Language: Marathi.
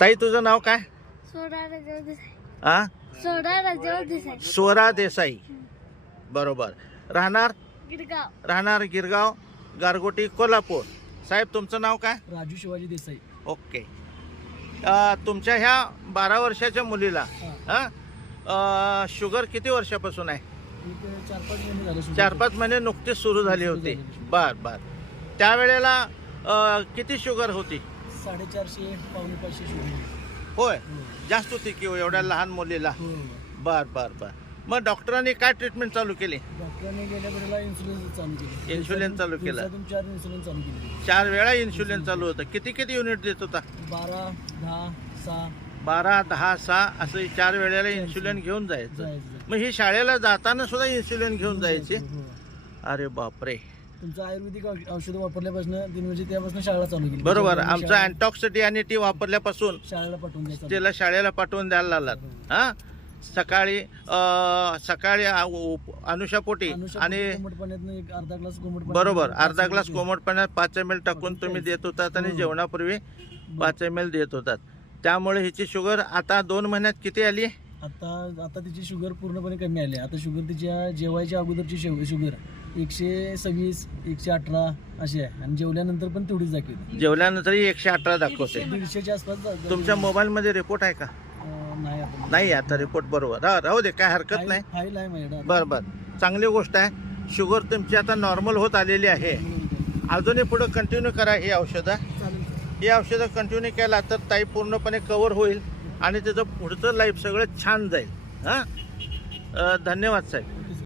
ताई तुझं नाव काय? आ? देसाई. स्वरा देसाई. बरोबर. राहणार? गिरगाव. राहणार गिरगाव गारगोटी कोल्हापूर. साहेब तुमचं नाव काय? राजू शिवाजी देसाई. ओके. अ, तुमच्या ह्या बारा वर्षाच्या मुलीला शुगर किती वर्षापासून आहे? एक चार पाच महिने झाले सुरू. चार पाच महिने नुकतीच सुरू झाली होती. बर बर. त्यावेळेला अ, किती शुगर होती? साडेचारशे पावणे पाचशे होय? हो. जास्त होती की हो एवढ्या लहान मुलीला? हो. बर बर बर. मग डॉक्टरांनी काय ट्रीटमेंट चालू केली? डॉक्टरांनी गेल्या वेळेला इन्सुलिन चालू केली. चालू केलं. दिवसातून चार इन्सुलिन चालू केली. चार वेळा इन्शुलिन चालू होतं. किती किती युनिट देत होता? बारा दहा सहा. बारा दहा सहा असं चार वेळेला इन्शुलिन घेऊन जायचं. जायचं मग ही शाळेला जाताना सुद्धा इन्शुलिन घेऊन जायचे? हो. अरे बापरे. तुमचं आयुर्वेदिक औषधं वापरल्यापासून म्हणजे त्यापासून शाळा चालू केली. बरोबर. आमचं शाळा- अँटॉक्सिटी आणि टी वापरल्यापासून शाळेला पाठवून द्यायचं त्याला शाळेला पाठवून द्यायला लागलात. हा? सकाळी अं, सकाळी आ- उप- अनुषापोटी आणि कोमट पाण्यात एक अर्धा ग्लास कोमट पाण्यात बरोबर अर्धा ग्लास कोमट पाण्यात पाच एम एल टाकून तुम्ही देत होतात आणि हो. जेवणापूर्वी. पाच एम एल देत होतात. त्यामुळे हिची शुगर आता दोन महिन्यात किती आली? आता आता तिची शुगर पूर्णपणे कमी आली. आता शुगर तिच्या जेवायच्या अगोदरची शेव- शुगर एकशे सव्वीस एकशे अठरा अशी आहे. आणि जेवल्यानंतर पण तेवढीच दाखवते जेवल्यानंतर एकशे अठरा दाखवते. दीडशेच्या आसपास जा- तुमच्या मोबाईलमध्ये रिपोर्ट आहे का? अं, नाही आता नाही. आता रिपोर्ट बरोबर. हा राहू दे काय हरकत नाही. फाईल- फाईल आहे माझ्याकडे बर बर. चांगली गोष्ट आहे. शुगर तुमची आता नॉर्मल होत आलेली आहे. अजूनही पुढे कंटिन्यू करा. ही औषधं. चालेल ही औषधं कंटिन्यू केला तर ताई पूर्णपणे कव्हर होईल. आणि त्याचं पुढचं लाईफ सगळं छान जाईल. हां? धन्यवाद साहेब.